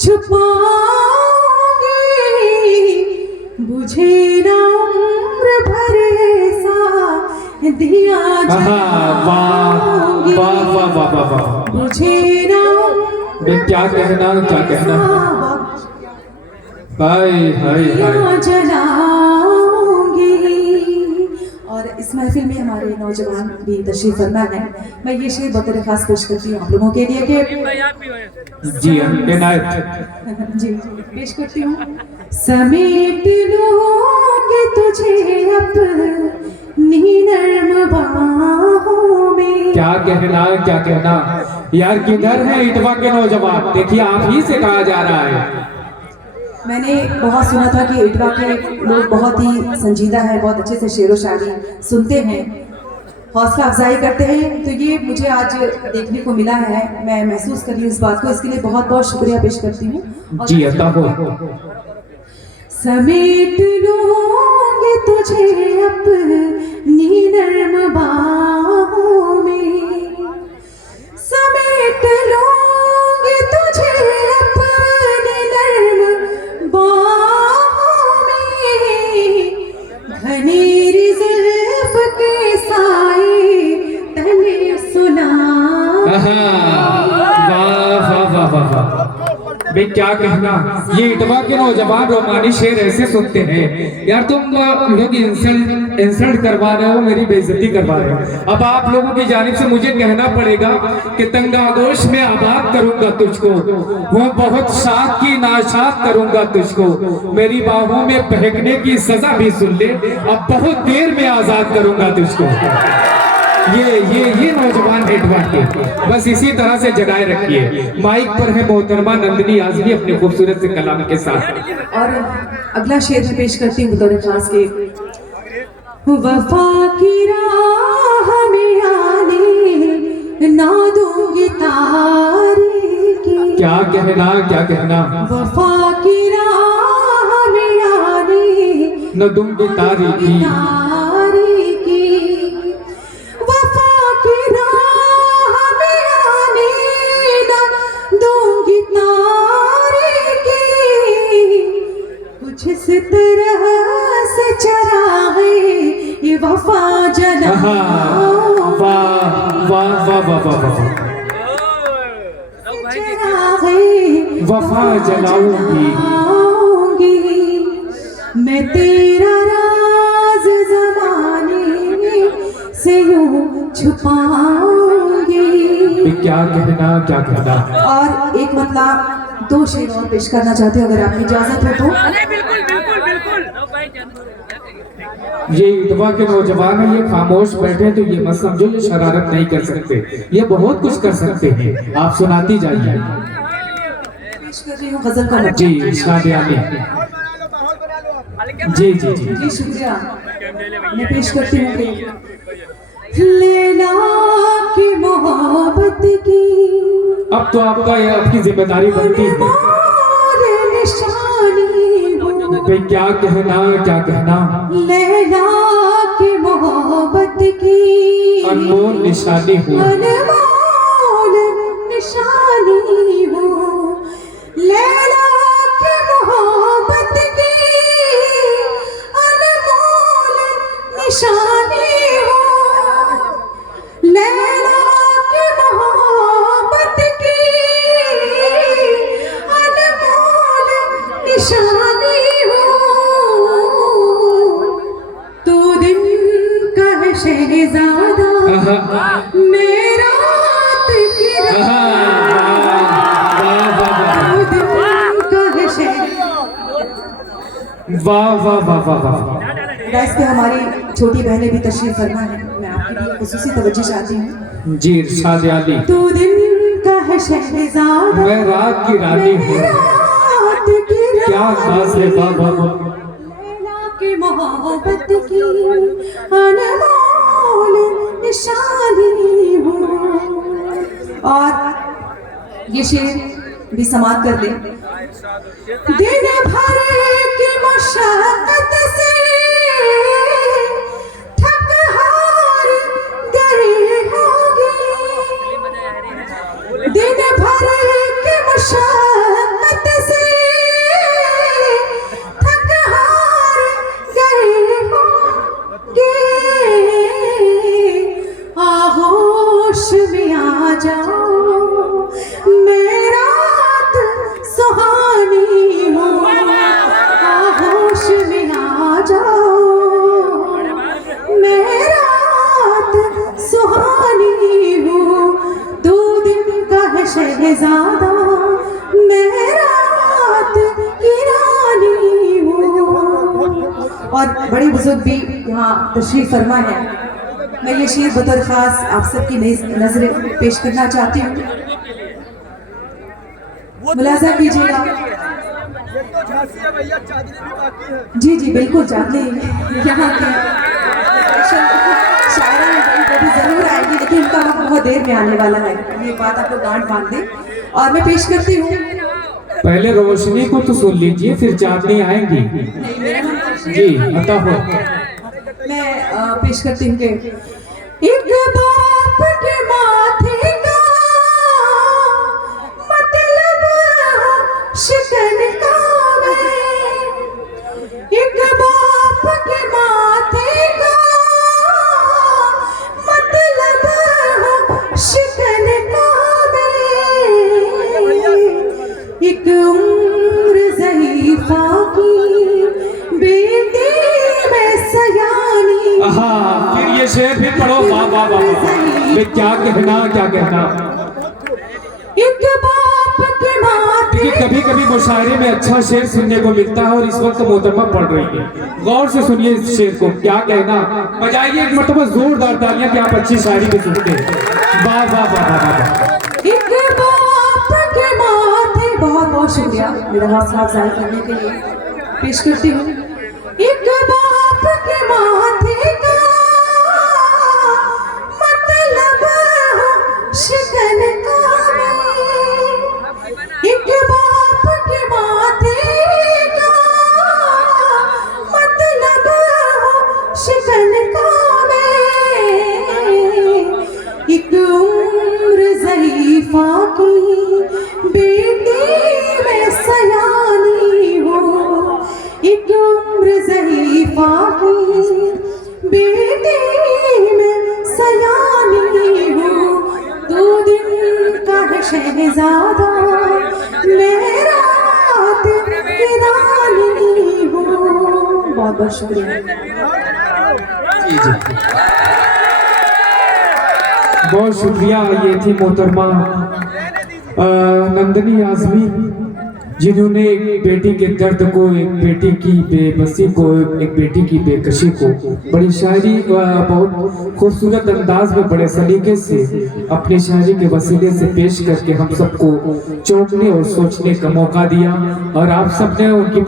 छुपाऊंगी, बुझे ना उम्र भर सा दिया जलाऊंगी, बुझे ना क्या कहना हाय हाय हाय जलाऊंगी। और इस महफिल में हमारे नौजवान भी तशरीफ फरमा है। मैं ये शेर बहुत खास पेश करती हूँ आप लोगों के लिए कि जी इनायत जी पेश करती हूँ। समेट लूंगी तुझे अपनी नर्म बाहों में। क्या कहना यार, किधर है इटवा के नौजवान? देखिए आप ही से कहा जा रहा है। मैंने बहुत सुना था कि इटवा के लोग बहुत ही संजीदा हैं, बहुत अच्छे से शेरो शायरी सुनते हैं, हौसला अफजाई करते हैं। तो ये मुझे आज देखने को मिला है, मैं महसूस कर रही हूँ इस बात को। इसके लिए बहुत बहुत शुक्रिया पेश करती हूँ। जी अता हो। समेट लूंगी तुझे अपनी नर्म बाहों में, समेट लूंगी तुझे अपनी नर्म बाहों में, घनेरी जुल्फ के साए तले सुना। भाई क्या कहना, ये इटवा के नौजवान रोमानी शेर ऐसे सुनते हैं। यार तुम लोग इंसल्ट करवा रहे हो, मेरी बेइज्जती करवा रहे हो। अब आप लोगों की जानिब से मुझे कहना पड़ेगा कि तंगागोश में आबाद करूंगा तुझको, वो बहुत शाद की नाशाद करूंगा तुझको, मेरी बाहों में बहकने की सजा भी सुन ले, अब बहुत देर में आजाद करूंगा तुझको। ये नौजवान इटवा के बस इसी तरह से जगाए रखिए। माइक पर है मोहतरमा नंदिनी आजमी अपने खूबसूरत से कलाम के साथ। और अगला शेर में पेश करती हूँ बतौर खास के। वफा की राह में आने ना दूंगी तारीकी। क्या कहना वफा की राह में आने न दूंगी तारीकी, जिस तरह से चरागे ये वफा जलाऊंगी, वफा जलाऊंगी, मैं तेरा राज जमाने से यूं छुपाऊंगी। क्या कहना। और एक मतलब 2 शेर और पेश करना चाहते हो अगर आपकी इजाजत हो तो। ये इटवा के नौजवान है, ये खामोश बैठे तो ये मत समझो ये शरारत नहीं कर सकते, ये बहुत कुछ कर सकते हैं। आप सुनाती जाइए। पेश कर रही हूँ गजल का जी शादियाली। जी शुक्रिया। मैं पेश करती हूँ कि लैला की मोहब्बत की अब तो आपकी जिम्मेदारी बनती है। क्या कहना लैला की मोहब्बत की अनमोल निशानी हो, अनमोल निशानी हो, लैला की मोहब्बत की अनमोल निशानी हो, लैला की मोहब्बत की अनमोल निशानी हो, तो दिन का है शहजादा मेरा रात की वाह। इस पे हमारी छोटी बहनें भी तशरीफ फरमा है, मैं आपके लिए खुसूसी तवज्जो चाहती हूँ। जी इरशाद आली। तू दिन का है शहजादा मैं रात की रानी हूँ, क्या खास है बाबा, लैला की मोहब्बत की अनमोल निशानी हो। और ये शेर भी समाप्त कर ले। दिन भर की मशक्कत से थक हार गए होगे, दिन भर की मशक्कत जाओ, मैं रात सुहानी हूँ, होश में आ जाओ, मैं रात सुहानी हूँ, 2 दिन का है शहजादा, मैं रात की रानी हूँ। और बड़े बुजुर्ग भी यहाँ तशरीफ फरमा है। मैं ये शेर बतौर खास आप सबकी नजरें पेश करना चाहती हूँ, मुलाजा कीजिएगा। जी जी बिल्कुल, चादली यहाँ के शायरा वो भी जरूर आएगी, लेकिन उनका वक्त बहुत देर में आने वाला है, ये बात आप लोग गांठ बांध दें। और मैं पेश करती हूँ, पहले रोशनी को तो सुन लीजिए, फिर चांदनी आएंगी। जी अता हो। मैं पेश करती हूँ कि एक बाप के माथे का मतलब शिकन का है, एक बाप के माथे का मतलब शिकन का है, एक उम्र ज़ईफ़ा की बेटी में सयानी। हाँ, फिर ये शेर भी पढ़ो। वाह वाह वाह, मैं क्या कहना। एक बाप के माथे, कभी कभी मुशायरे में अच्छा शेर सुनने को मिलता है, और इस वक्त मोहतरमा पढ़ रही है। गौर से सुनिए इस शेर को, क्या कहना। बजाइए एक मरतबा जोरदार तालियां कि आप अच्छी शायरी भी सुनते हैं। वाह वाह वाह वाह। एक बाप के माथे, बहुत बहुत शुक्रिया मेरा हौसला अफजाई करने के लिए। पेश करती हूँ, एक बाप के माथे का मतलब शिकन का है, एक बाप के माथे का मतलब शिकन का है, एक उम्र ज़ईफ़ा की बेटी में सयानी हूँ, एक उम्र ज़ईफ़ा की बेटी में सयानी हूँ, 2 दिन का है शहजादा, मैं रात की रानी हूँ। बहुत बहुत शुक्रिया। बहुत शुक्रिया। ये थी मोहतरमा नंदनी आज़मी, जिन्होंने एक बेटी के दर्द को, एक बेटी की बेबसी को, एक बेटी की बेकशी को बड़ी शायरी बहुत खूबसूरत अंदाज में बड़े सलीके से अपनी शायरी के वसीले से पेश करके हम सबको चौंकने और सोचने का मौका दिया, और आप सबने उनकी